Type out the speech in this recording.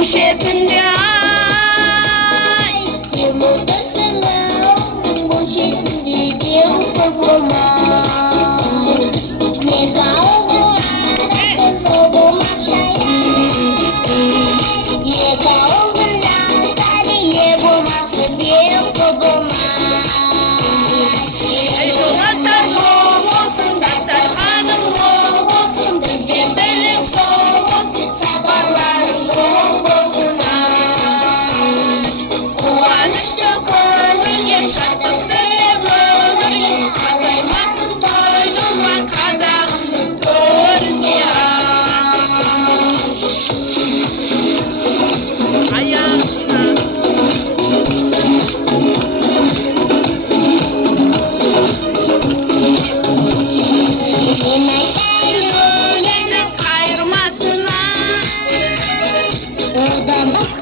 poşetinde ay. Yumurtasını poşetinde bir babama. Ne kaldı arasın babam aşağıya. Ye kaldı rastları ye bulmasın bir babama. Dastan bol olsun, dastan hanım bol olsun, bizde belli sol olsun, sabahların bol olsun ay. Kıvançlı koyun yaşadık böyle böyle, azaymasın toynuma kazandık görünce ay. Ayağına Yemek yemek ayırmasın ay. Oradan bak